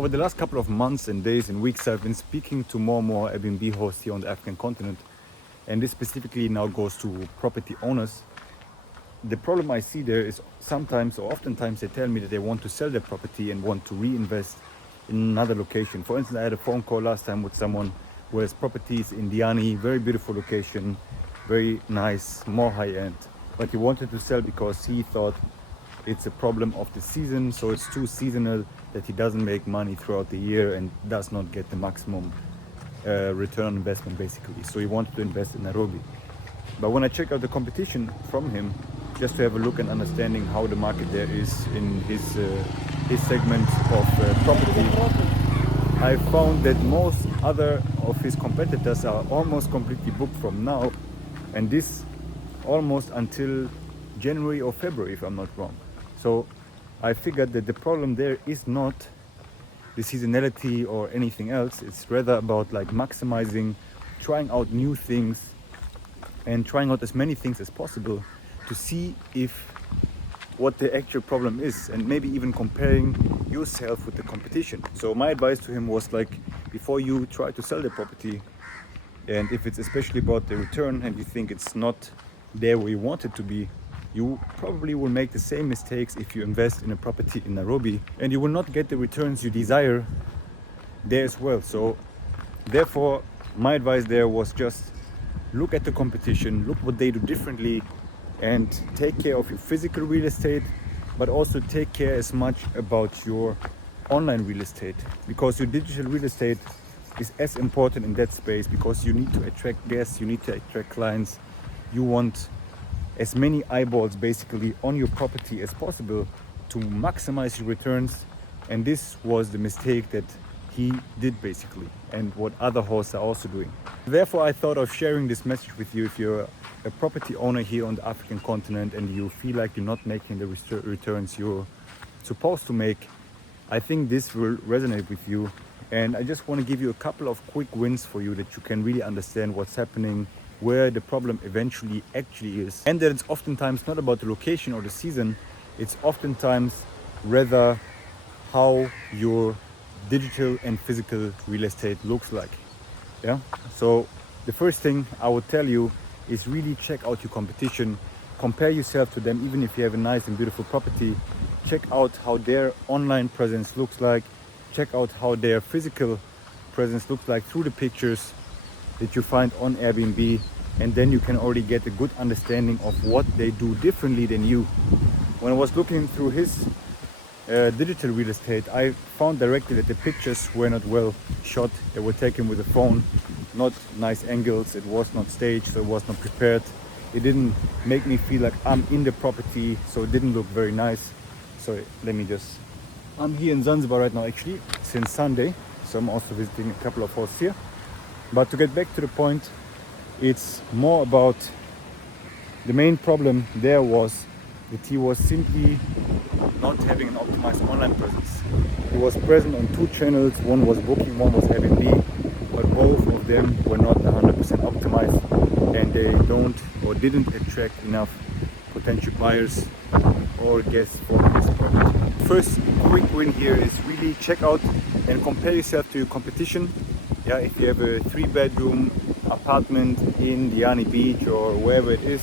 Over the last couple of months and days and weeks, I've been speaking to more and more Airbnb hosts here on the African continent, and this specifically now goes to property owners. The problem I see there is sometimes or oftentimes they tell me that they want to sell their property and want to reinvest in another location. For instance, I had a phone call last time with someone who has properties in Diani, very beautiful location, very nice, more high-end, but he wanted to sell because he thought it's a problem of the season, so it's too seasonal that he doesn't make money throughout the year and does not get the maximum return on investment basically. So he wanted to invest in Nairobi. But when I check out the competition from him, just to have a look and understanding how the market there is in his segment of property, I found that most other of his competitors are almost completely booked from now, and this almost until January or February, if I'm not wrong. So I figured that the problem there is not the seasonality or anything else. It's rather about like maximizing, trying out new things and trying out as many things as possible to see if what the actual problem is, and maybe even comparing yourself with the competition. So my advice to him was like, before you try to sell the property, and if it's especially about the return and you think it's not there where you want it to be, you probably will make the same mistakes if you invest in a property in Nairobi, and you will not get the returns you desire there as well. So therefore my advice there was just look at the competition, look what they do differently, and take care of your physical real estate, but also take care as much about your online real estate, because your digital real estate is as important in that space, because you need to attract guests, you need to attract clients, you want as many eyeballs basically on your property as possible to maximize your returns. And this was the mistake that he did basically, and what other hosts are also doing. Therefore I thought of sharing this message with you. If you're a property owner here on the African continent and you feel like you're not making the returns you're supposed to make, I think this will resonate with you. And I just want to give you a couple of quick wins for you that you can really understand what's happening, where the problem eventually actually is, and that it's oftentimes not about the location or the season, it's oftentimes rather how your digital and physical real estate looks like. Yeah. So the first thing I would tell you is really check out your competition, compare yourself to them. Even if you have a nice and beautiful property, check out how their online presence looks like, check out how their physical presence looks like through the pictures that you find on Airbnb, and then you can already get a good understanding of what they do differently than you. When I was looking through his digital real estate, I found directly that the pictures were not well shot. They were taken with a phone, not nice angles, it was not staged, so it was not prepared. It didn't make me feel like I'm in the property, so it didn't look very nice. So I'm here in Zanzibar right now actually, since Sunday, so I'm also visiting a couple of hosts here. But to get back to the point, it's more about the main problem there was that he was simply not having an optimized online presence. He was present on two channels, one was booking, one was Airbnb, but both of them were not 100% optimized, and they don't or didn't attract enough potential buyers or guests for this property. First quick win here is really check out and compare yourself to your competition. Yeah, if you have a 3-bedroom apartment in Diani Beach or wherever it is,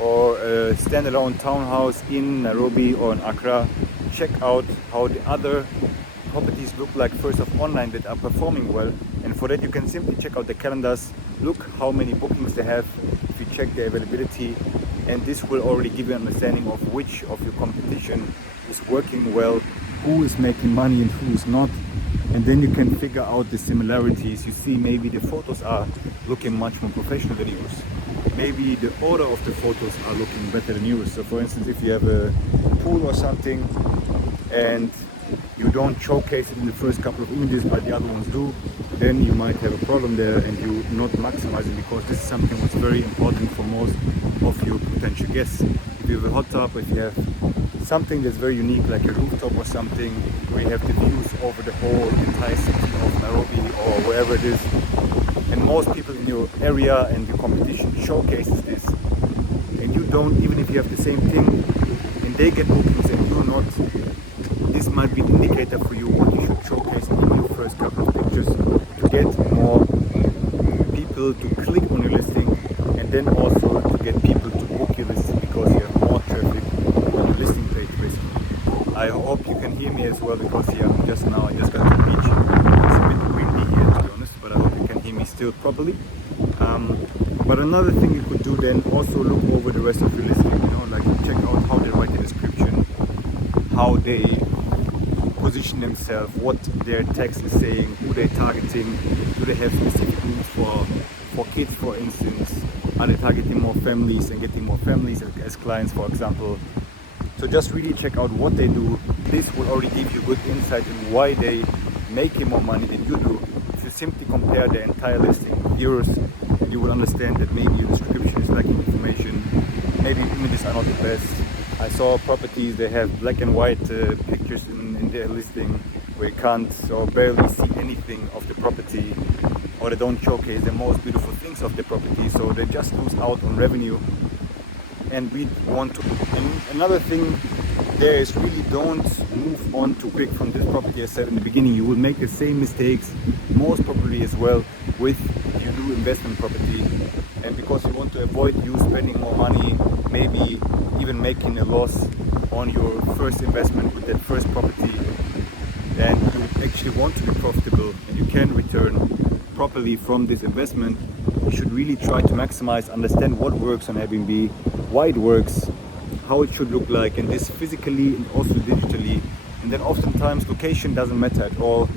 or a standalone townhouse in Nairobi or in Accra, check out how the other properties look like first of online that are performing well. And for that you can simply check out the calendars, look how many bookings they have, if you check the availability, and this will already give you an understanding of which of your competition is working well, who is making money and who is not. And then you can figure out the similarities. You see maybe the photos are looking much more professional than yours. Maybe the order of the photos are looking better than yours. So for instance, if you have a pool or something and you don't showcase it in the first couple of images but the other ones do, then you might have a problem there and you're not maximizing, because this is something that's very important for most of your potential guests. If you have a hot tub, if you have something that's very unique like a rooftop or something where you have the views over the whole entire city of Nairobi or wherever it is, and most people in your area and your competition showcases this, and you don't, even if you have the same thing and they get bookings and you're not, this might be an indicator for you what you should showcase get more people to click on your listing, and then also to get people to book your listing because you have more traffic on your listing page basically. I hope you can hear me as well because I just got to the beach. It's a bit windy here to be honest, but I hope you can hear me still properly. But another thing you could do then, also look over the rest of your listing, like check out how they write the description, how they position themselves, what their text is saying, who they're targeting, do they have specific needs for kids, for instance, are they targeting more families and getting more families as clients, for example. So just really check out what they do. This will already give you good insight in why they making more money than you do. If you simply compare their entire listing with yours, you will understand that maybe your description is lacking information, maybe images are not the best. I saw properties, they have black and white pictures in their listing where you can't or barely see anything of the property, or they don't showcase the most beautiful things of the property, so they just lose out on revenue. And we want to. And another thing there is really don't move on too quick from this property. As I said in the beginning, you will make the same mistakes most probably as well with your new investment property, and because you want to avoid you spending more money, maybe even making a loss on your first investment with that first property, and you actually want to be profitable and you can return properly from this investment, you should really try to maximize, understand what works on Airbnb, why it works, how it should look like, and this physically and also digitally. And then oftentimes location doesn't matter at all.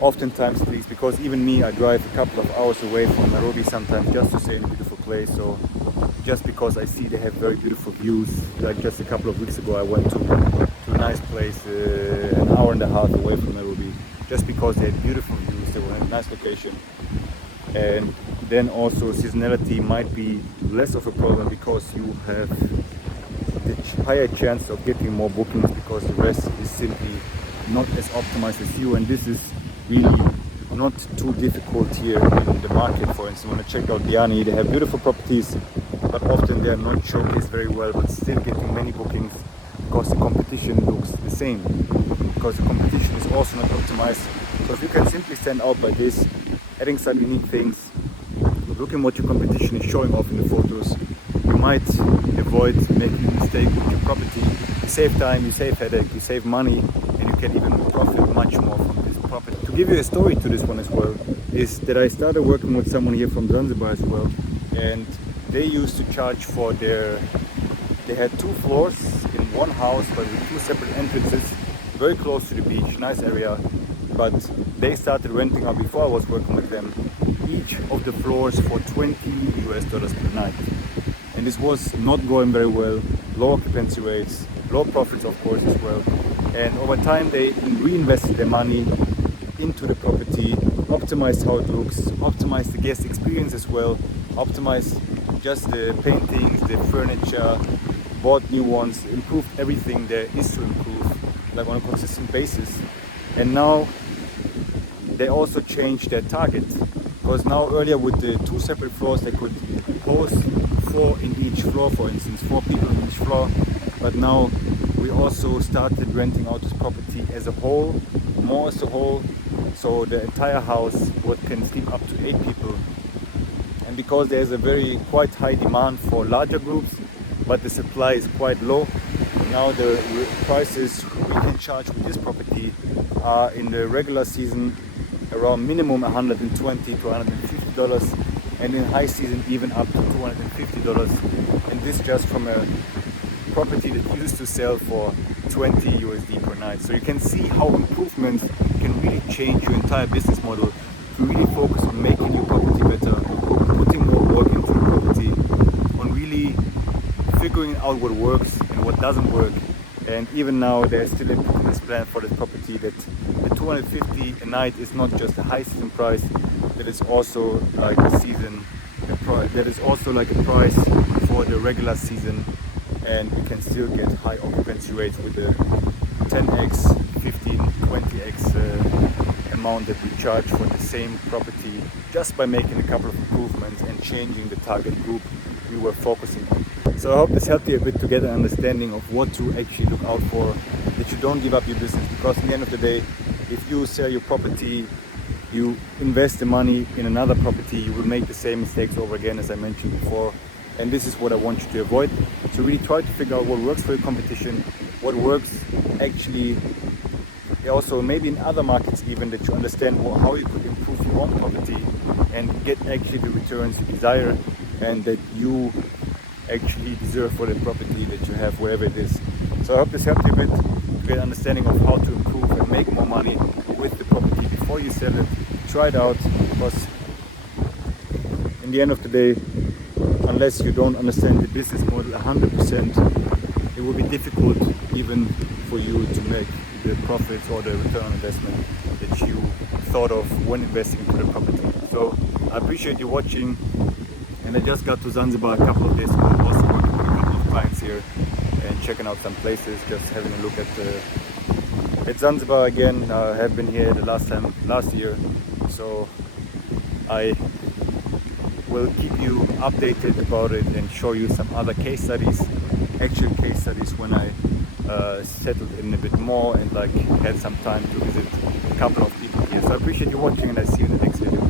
Oftentimes at least, because even me, I drive a couple of hours away from Nairobi sometimes just to stay in a beautiful place. So just because I see they have very beautiful views, like just a couple of weeks ago I went to a nice place an hour and a half away from Nairobi, just because they had beautiful views, they were in a nice location. And then also seasonality might be less of a problem because you have the higher chance of getting more bookings because the rest is simply not as optimized as you. And this is really not too difficult here in the market. For instance, when I check out Diani, they have beautiful properties, but often they are not showcased very well, but still getting many bookings because the competition looks the same, because the competition is also not optimized. So if you can simply stand out by this, adding some unique things, looking what your competition is showing off in the photos, you might avoid making a mistake with your property. You save time, you save headache, you save money, and you can even profit much more from this property. To give you a story to this one as well, is that I started working with someone here from Zanzibar as well, and they used to charge for they had 2 floors in one house but with 2 separate entrances, very close to the beach, nice area. But they started renting out, before I was working with them, each of the floors for $20 per night. And this was not going very well, low occupancy rates, low profits of course as well. And over time they reinvested their money into the property, optimized how it looks, optimized the guest experience as well, optimized just the paintings, the furniture, bought new ones, improved everything there is to improve, like on a consistent basis. And now they also changed their target, because now earlier with the 2 separate floors they could host 4 in each floor, for instance, 4 people in each floor. But now we also started renting out this property as a whole, more as a whole, so the entire house can sleep up to 8 people. And because there's a quite high demand for larger groups, but the supply is quite low, now the prices we can charge with this property are in the regular season around minimum $120 to $150, and in high season even up to $250. And this just from a property that used to sell for $20 per night. So you can see how improvements can really change your entire business model. If you really focus on making your property better, putting more work into your property, on really figuring out what works and what doesn't work. And even now they're still implementing this plan for this property that the $250 a night is not just a high season price, that is also like a season, that is also like a price for the regular season, and we can still get high occupancy rates with the 10x, 15, 20x amount that we charge for the same property, just by making a couple of improvements and changing the target group we were focusing on. So I hope this helped you a bit to get an understanding of what to actually look out for, that you don't give up your business, because at the end of the day, if you sell your property you invest the money in another property, you will make the same mistakes over again, as I mentioned before. And this is what I want you to avoid. So really try to figure out what works for your competition, what works actually also maybe in other markets, even that you understand how you could improve your own property and get actually the returns you desire and that you actually deserve for the property that you have wherever it is. So I hope this helped you a bit to get an understanding of how to improve and make more money with the property before you sell it. Try it out, because in the end of the day, unless you don't understand the business model 100%, it will be difficult even for you to make the profits or the return on investment that you thought of when investing into the property. So I appreciate you watching, and I just got to Zanzibar a couple of days ago, also working with a couple of clients here and checking out some places, just having a look at Zanzibar again. I have been here the last year, so I will keep you updated about it and show you some other case studies, actual case studies when I settled in a bit more and like had some time to visit a couple of people here. So I appreciate you watching, and I see you in the next video.